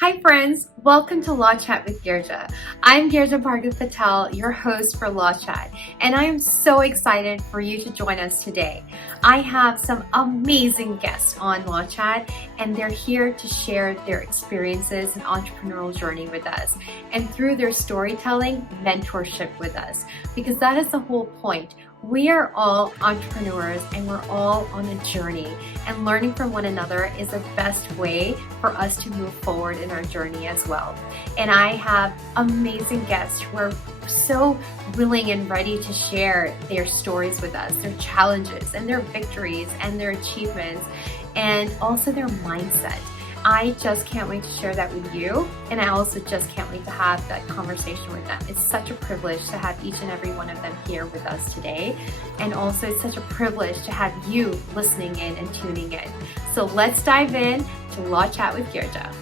Hi friends, welcome to Law Chat with Girja. I'm Girja Bhargav Patel, your host for Law Chat, and I am so excited for you to join us today. I have some amazing guests on Law Chat, and they're here to share their experiences and entrepreneurial journey with us, and through their storytelling, mentorship with us, because that is the whole point. We are all entrepreneurs and we're all on a journey, and learning from one another is the best way for us to move forward in our journey as well. And I have amazing guests who are so willing and ready to share their stories with us, their challenges and their victories and their achievements, and also their mindset. I just can't wait to share that with you, and I also just can't wait to have that conversation with them. It's such a privilege to have each and every one of them here with us today, and also it's such a privilege to have you listening in and tuning in. So let's dive in to Law Chat with Girja.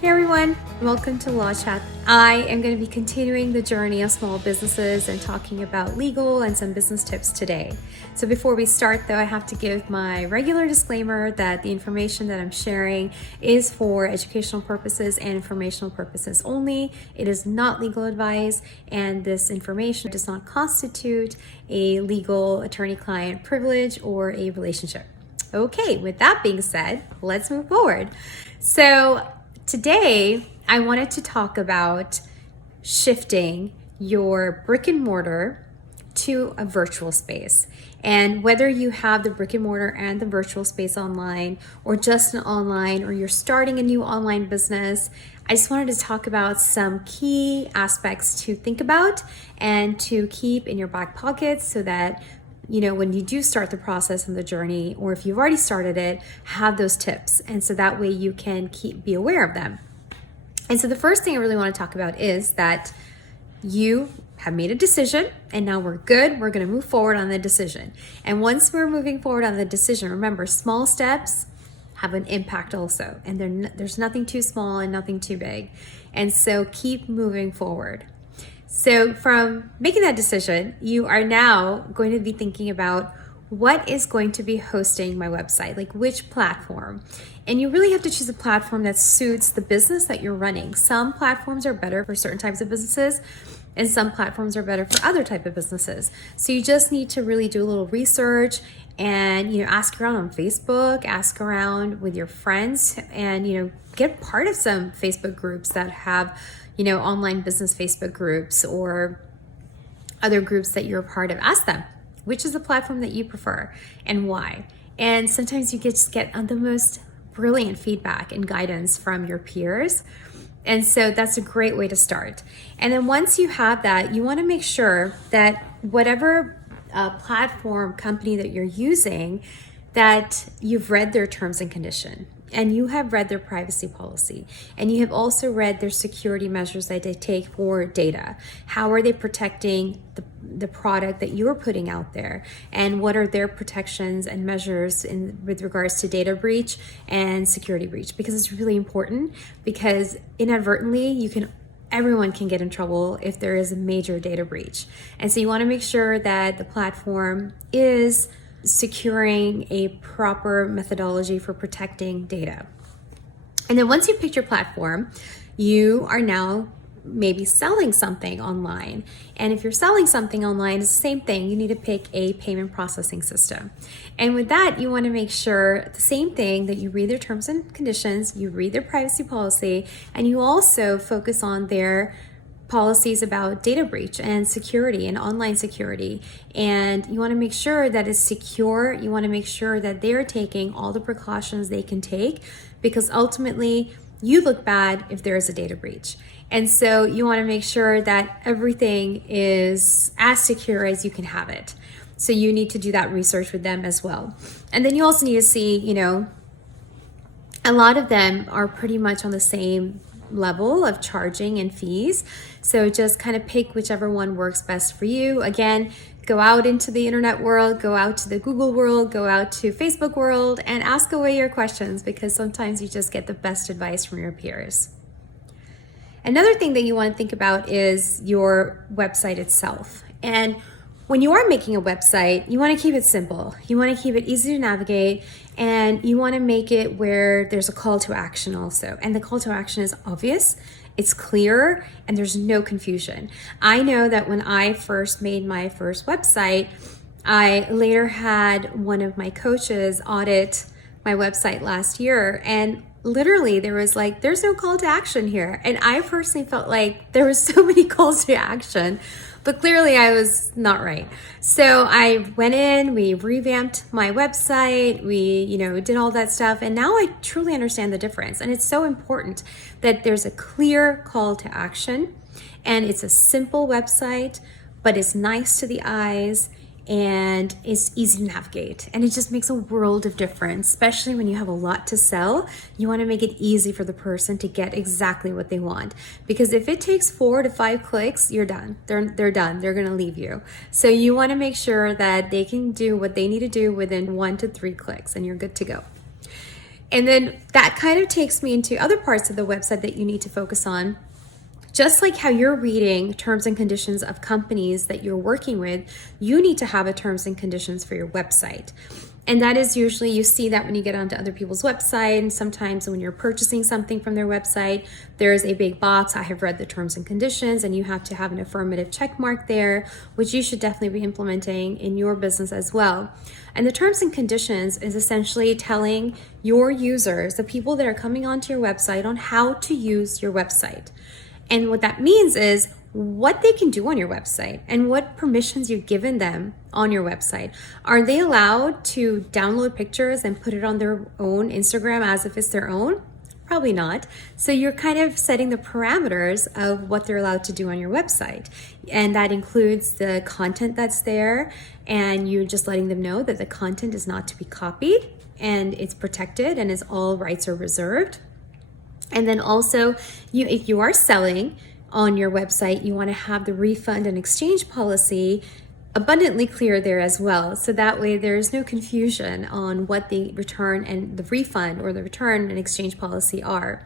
Hey everyone, welcome to Law Chat. I am going to be continuing the journey of small businesses and talking about legal and some business tips today. So before we start though, I have to give my regular disclaimer that the information that I'm sharing is for educational purposes and informational purposes only. It is not legal advice, and this information does not constitute a legal attorney-client privilege or a relationship. Okay, with that being said, let's move forward. So today, I wanted to talk about shifting your brick and mortar to a virtual space. And whether you have the brick and mortar and the virtual space online, or just an online, or you're starting a new online business, I just wanted to talk about some key aspects to think about and to keep in your back pocket so that when you do start the process and the journey, or if you've already started it, have those tips. And so that way you can be aware of them. And so the first thing I really want to talk about is that you have made a decision, and now we're good. We're going to move forward on the decision. And once we're moving forward on the decision, remember, small steps have an impact also. And there's nothing too small and nothing too big. And so keep moving forward. So from making that decision, you are now going to be thinking about what is going to be hosting my website, like which platform. And you really have to choose a platform that suits the business that you're running. Some platforms are better for certain types of businesses, and some platforms are better for other type of businesses. So you just need to really do a little research and ask around on Facebook, ask around with your friends, and get part of some Facebook groups that have online business Facebook groups or other groups that you're a part of. Ask them, which is the platform that you prefer and why. And sometimes you just get the most brilliant feedback and guidance from your peers. And so that's a great way to start. And then once you have that, you want to make sure that whatever platform company that you're using, that you've read their terms and condition, and you have read their privacy policy, and you have also read their security measures that they take for data. How are they protecting the product that you're putting out there, and what are their protections and measures with regards to data breach and security breach? Because it's really important, because inadvertently everyone can get in trouble if there is a major data breach. And so you want to make sure that the platform is securing a proper methodology for protecting data. And then once you pick your platform, you are now maybe selling something online. And if you're selling something online, it's the same thing. You need to pick a payment processing system. And with that, you want to make sure the same thing, that you read their terms and conditions, you read their privacy policy, and you also focus on their policies about data breach and security and online security. And you want to make sure that it's secure. You want to make sure that they're taking all the precautions they can take, because ultimately you look bad if there is a data breach. And so you want to make sure that everything is as secure as you can have it. So you need to do that research with them as well. And then you also need to see, a lot of them are pretty much on the same level of charging and fees. So just kind of pick whichever one works best for you. Again, go out into the internet world, go out to the Google world, go out to Facebook world, and ask away your questions, because sometimes you just get the best advice from your peers. Another thing that you want to think about is your website itself. And When you are making a website, you want to keep it simple. You want to keep it easy to navigate, and you want to make it where there's a call to action also. And the call to action is obvious, it's clear, and there's no confusion. I know that when I first made my first website, I later had one of my coaches audit my website last year, and literally there was like, there's no call to action here. And I personally felt like there was so many calls to action, but clearly I was not right. So I went in, we revamped my website, we, did all that stuff. And now I truly understand the difference. And it's so important that there's a clear call to action, and it's a simple website, but it's nice to the eyes, and it's easy to navigate, and it just makes a world of difference, especially when you have a lot to sell. You want to make it easy for the person to get exactly what they want, because if it takes 4 to 5 clicks, you're done. They're done. They're going to leave you. So you want to make sure that they can do what they need to do within 1 to 3 clicks, and you're good to go. And then that kind of takes me into other parts of the website that you need to focus on. Just like how you're reading terms and conditions of companies that you're working with, you need to have a terms and conditions for your website. And that is usually, you see that when you get onto other people's website, and sometimes when you're purchasing something from their website, there's a big box, I have read the terms and conditions, and you have to have an affirmative check mark there, which you should definitely be implementing in your business as well. And the terms and conditions is essentially telling your users, the people that are coming onto your website, on how to use your website. And what that means is what they can do on your website and what permissions you've given them on your website. Are they allowed to download pictures and put it on their own Instagram as if it's their own? Probably not. So you're kind of setting the parameters of what they're allowed to do on your website. And that includes the content that's there, and you're just letting them know that the content is not to be copied, and it's protected, and is all rights are reserved. And then also, if you are selling on your website, you want to have the refund and exchange policy abundantly clear there as well. So that way there's no confusion on what the return and the refund, or the return and exchange policy are.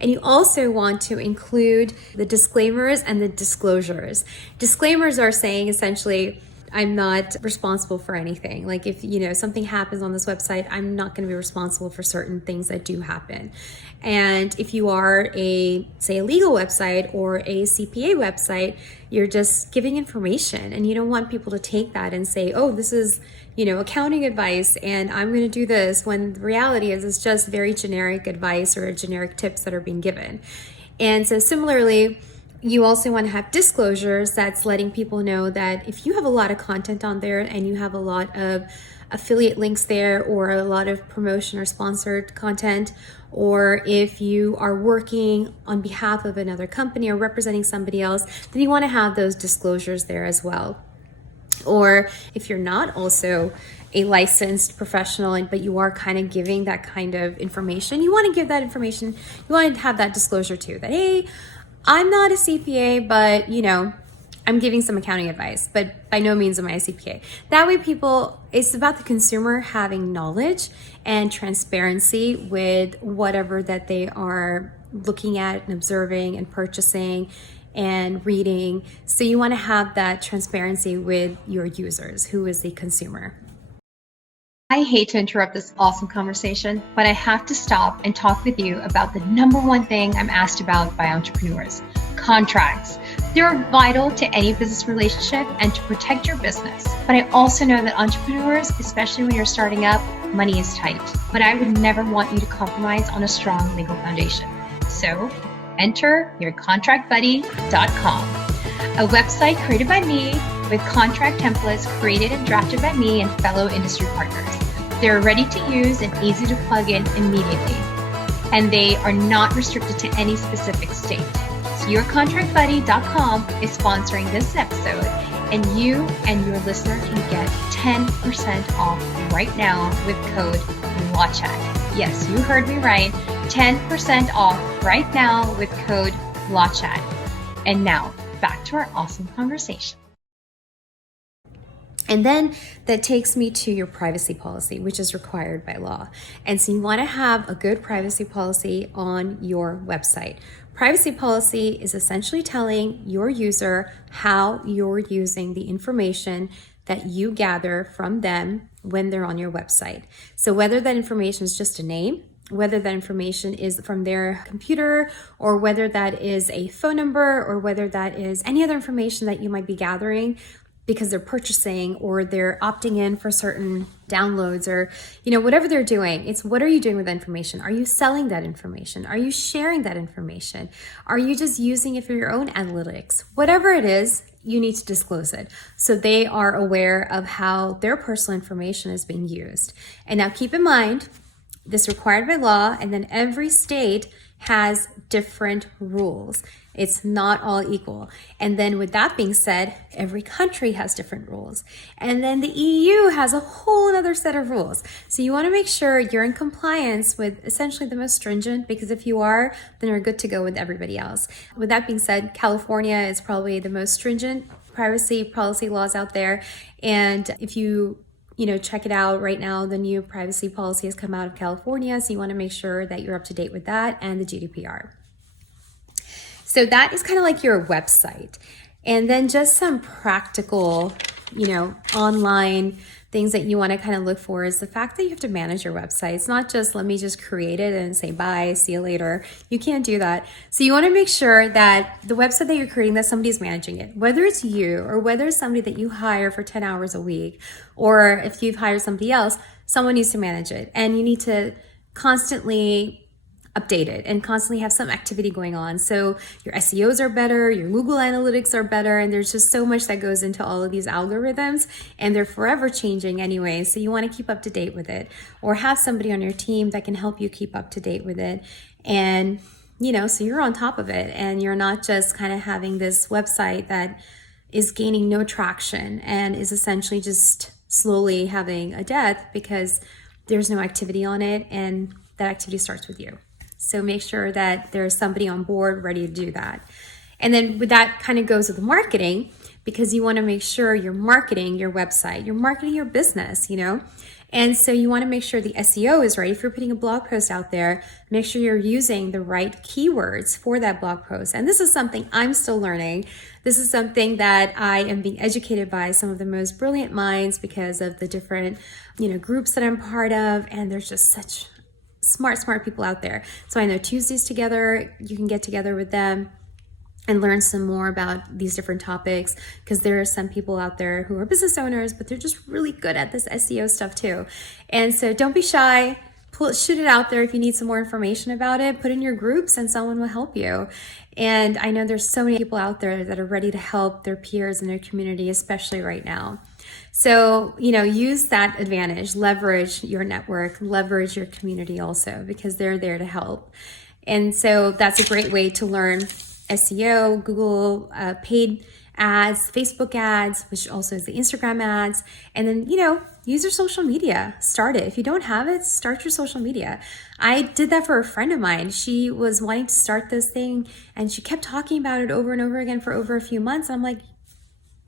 And you also want to include the disclaimers and the disclosures. Disclaimers are saying essentially, I'm not responsible for anything. Like if, something happens on this website, I'm not going to be responsible for certain things that do happen. And if you are say a legal website or a CPA website, you're just giving information, and you don't want people to take that and say, oh, this is, accounting advice, and I'm going to do this, when the reality is it's just very generic advice or generic tips that are being given. And so similarly, you also want to have disclosures that's letting people know that if you have a lot of content on there, and you have a lot of affiliate links there, or a lot of promotion or sponsored content, or if you are working on behalf of another company or representing somebody else, then you want to have those disclosures there as well. Or if you're not also a licensed professional, but you are kind of giving that kind of information, you want to give that information, you want to have that disclosure too, that, hey, I'm not a CPA, but I'm giving some accounting advice, but by no means am I a CPA. That way it's about the consumer having knowledge and transparency with whatever that they are looking at and observing and purchasing and reading. So you want to have that transparency with your users, who is the consumer. I hate to interrupt this awesome conversation, but I have to stop and talk with you about the number one thing I'm asked about by entrepreneurs: contracts. They're vital to any business relationship and to protect your business. But I also know that entrepreneurs, especially when you're starting up, money is tight. But I would never want you to compromise on a strong legal foundation. So enter yourcontractbuddy.com, a website created by me with contract templates created and drafted by me and fellow industry partners. They're ready to use and easy to plug in immediately. And they are not restricted to any specific state. So yourcontractbuddy.com is sponsoring this episode, and you and your listener can get 10% off right now with code LAWCHAT. Yes, you heard me right. 10% off right now with code LAWCHAT. And now back to our awesome conversation. And then that takes me to your privacy policy, which is required by law. And so you want to have a good privacy policy on your website. Privacy policy is essentially telling your user how you're using the information that you gather from them when they're on your website. So whether that information is just a name, whether that information is from their computer, or whether that is a phone number, or whether that is any other information that you might be gathering because they're purchasing or they're opting in for certain downloads, or whatever they're doing. It's what are you doing with that information? Are you selling that information? Are you sharing that information? Are you just using it for your own analytics? Whatever it is, you need to disclose it so they are aware of how their personal information is being used. And now keep in mind, this is required by law, and then every state has different rules. It's not all equal. And then with that being said, every country has different rules. And then the EU has a whole other set of rules. So you want to make sure you're in compliance with essentially the most stringent, because if you are, then you're good to go with everybody else. With that being said, California is probably the most stringent privacy policy laws out there. And if you check it out right now, the new privacy policy has come out of California. So you want to make sure that you're up to date with that and the GDPR. So that is kind of like your website. And then just some practical, online things that you want to kind of look for is the fact that you have to manage your website. It's not just, let me just create it and say, bye, see you later. You can't do that. So you want to make sure that the website that you're creating, that somebody's managing it, whether it's you or whether it's somebody that you hire for 10 hours a week, or if you've hired somebody else, someone needs to manage it. And you need to constantly update it and constantly have some activity going on. So your SEOs are better, your Google Analytics are better, and there's just so much that goes into all of these algorithms, and they're forever changing anyway. So you want to keep up to date with it, or have somebody on your team that can help you keep up to date with it. And, so you're on top of it, and you're not just kind of having this website that is gaining no traction and is essentially just slowly having a death because there's no activity on it, and that activity starts with you. So make sure that there's somebody on board ready to do that. And then with that kind of goes with the marketing, because you want to make sure you're marketing your website, you're marketing your business, And so you want to make sure the SEO is right. If you're putting a blog post out there, make sure you're using the right keywords for that blog post. And this is something I'm still learning. This is something that I am being educated by some of the most brilliant minds because of the different, groups that I'm part of. And there's just such smart people out there. So I know Tuesdays together, you can get together with them and learn some more about these different topics, because there are some people out there who are business owners, but they're just really good at this SEO stuff too. And so don't be shy. Shoot it out there. If you need some more information about it, put in your groups and someone will help you. And I know there's so many people out there that are ready to help their peers in their community, especially right now. So, use that advantage, leverage your network, leverage your community also, because they're there to help. And so that's a great way to learn SEO, Google paid ads, Facebook ads, which also is the Instagram ads. And then, use your social media. Start it. If you don't have it, start your social media. I did that for a friend of mine. She was wanting to start this thing and she kept talking about it over and over again for over a few months. I'm like,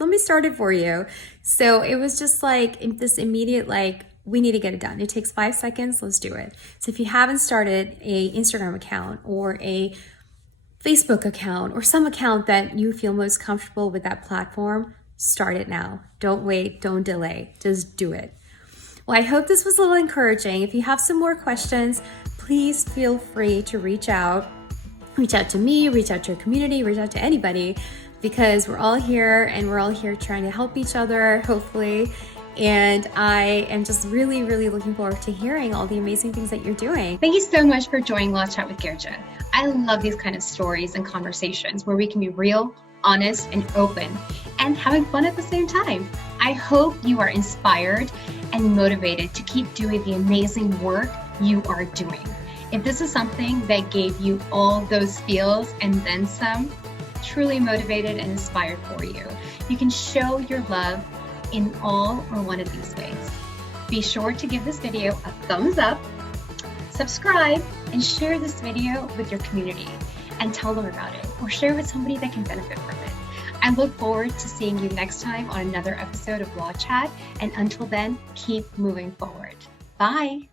let me start it for you. So it was just like this immediate, we need to get it done. It takes 5 seconds. Let's do it. So if you haven't started a Instagram account or a Facebook account or some account that you feel most comfortable with that platform, start it now. Don't wait, don't delay, just do it. Well, I hope this was a little encouraging. If you have some more questions, please feel free to reach out. Reach out to me, reach out to your community, reach out to anybody, because we're all here and we're all here trying to help each other, hopefully. And I am just really, really looking forward to hearing all the amazing things that you're doing. Thank you so much for joining Law Chat with Girja. I love these kind of stories and conversations where we can be real, honest, and open, and having fun at the same time. I hope you are inspired and motivated to keep doing the amazing work you are doing. If this is something that gave you all those feels and then some, truly motivated and inspired for you, you can show your love in all or one of these ways. Be sure to give this video a thumbs up, subscribe, and share this video with your community and tell them about it, or share with somebody that can benefit from it. I look forward to seeing you next time on another episode of Law Chat. And until then, keep moving forward. Bye.